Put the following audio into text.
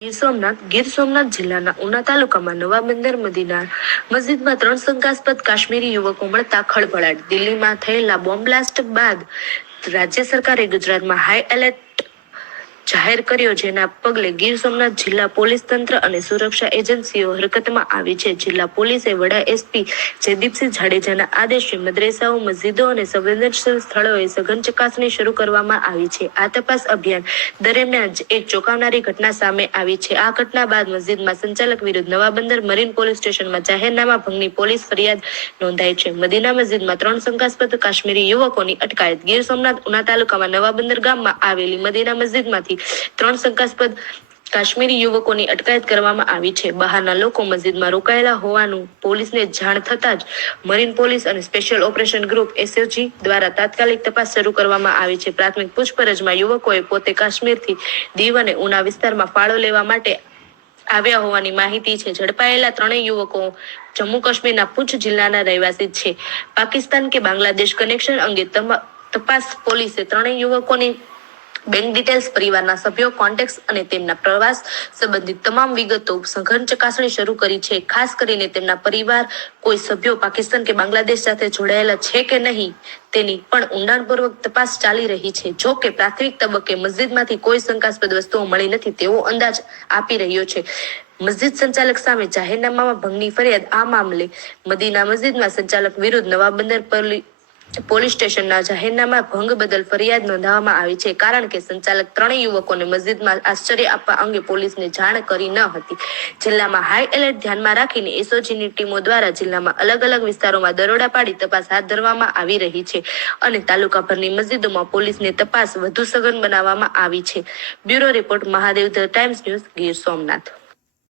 ગીર સોમનાથ ગીર સોમનાથ જિલ્લાના ઉના તાલુકામાં નવા બંદર મદીના મસ્જિદમાં ત્રણ શંકાસ્પદ કાશ્મીરી યુવકો મળતા ખળભળાટ. દિલ્હીમાં થયેલા બોમ્બ બ્લાસ્ટ બાદ રાજ્ય સરકારે ગુજરાતમાં હાઈ એલર્ટ જાહેર કર્યો જેના પગલે ગીર સોમનાથ જિલ્લા પોલીસ તંત્ર અને સુરક્ષા એજન્સીઓ હરકતમાં આવી છે. જિલ્લા પોલીસે વડા એસપી જયદીપસિંહ જાડેજાના આદેશે મદ્રેસાઓ મસ્જિદો અને સંવેદનશીલ સ્થળોએ સઘન ચકાસણી શરૂ કરવામાં આવી છે. આ તપાસ અભિયાન દરમિયાન જ એક ચોંકાવનારી ઘટના સામે આવી છે. આ ઘટના બાદ મસ્જિદમાં સંચાલક વિરુદ્ધ નવા બંદર મરીન પોલીસ સ્ટેશનમાં જાહેરનામા ભંગની પોલીસ ફરિયાદ નોંધાઈ છે. મદીના મસ્જિદમાં ત્રણ શંકાસ્પદ કાશ્મીરી યુવકોની અટકાયત. ગીર સોમનાથ ઉના તાલુકામાં નવા બંદર ગામમાં આવેલી મદીના મસ્જિદમાંથી ત્રણ શંકાસ્પદ કાશ્મીરી યુવકોની અટકાયત કરવામાં આવી છે. બહારના લોકો મસ્જિદમાં રોકાયેલા હોવાનું પોલીસને જાણ થતાં જ મરીન પોલીસ અને સ્પેશિયલ ઓપરેશન ગ્રુપ એસઓજી દ્વારા તાત્કાલિક તપાસ શરૂ કરવામાં આવી છે. પ્રાથમિક પૂછપરછમાં યુવકોએ પોતે કાશ્મીરથી દીવ અને ઉના વિસ્તારમાં ફાળો લેવા માટે આવ્યા હોવાની માહિતી છે. ઝડપાયેલા ત્રણેય યુવકો જમ્મુ કાશ્મીરના પૂંછ જિલ્લાના રહેવાસી છે. પાકિસ્તાન કે બાંગ્લાદેશ કનેક્શન અંગે તપાસ પોલીસે ત્રણેય યુવકોની બેંક ડિટેલ્સ પરિવારના સભ્યો કોન્ટેક્ટ અને તેમના પ્રવાસ સંબંધિત તમામ વિગતો સઘન ચકાસણી શરૂ કરી છે. ખાસ કરીને તેમના પરિવાર, કોઈ સભ્યો પાકિસ્તાન કે બાંગ્લાદેશ સાથે જોડાયેલા છે કે નહીં, તેની પણ ઊંડાણપૂર્વક તપાસ ચાલી રહી છે. જો કે પ્રાથમિક તબક્કે મસ્જિદમાંથી કોઈ શંકાસ્પદ વસ્તુઓ મળી નથી, તેવો અંદાજ આપી રહ્યો છે. મસ્જિદ સંચાલક સામે જાહેરનામામાં ભંગની ફરિયાદ, આ મામલે મદીના મસ્જિદમાં સંચાલક વિરુદ્ધ નવા બંદર પોલી- પોલીસ સ્ટેશનના જાહેરનામા ભંગ બદલ ફરિયાદ નોંધાવવામાં આવી છે. કારણ કે સંચાલક ત્રણેય યુવકોને મસ્જિદમાં આશ્ચર્ય આપવા અંગે પોલીસને જાણ કરી ન હતી. જિલ્લામાં હાઈ એલર્ટ ધ્યાનમાં રાખીને એસઓજીની ટીમો દ્વારા જિલ્લામાં અલગ અલગ વિસ્તારોમાં દરોડા પાડી તપાસ હાથ ધરવામાં આવી રહી છે અને તાલુકાભરની મસ્જિદોમાં પોલીસની તપાસ વધુ સઘન બનાવવામાં આવી છે. Bureau report Mahadev the Times News Gir Somnath.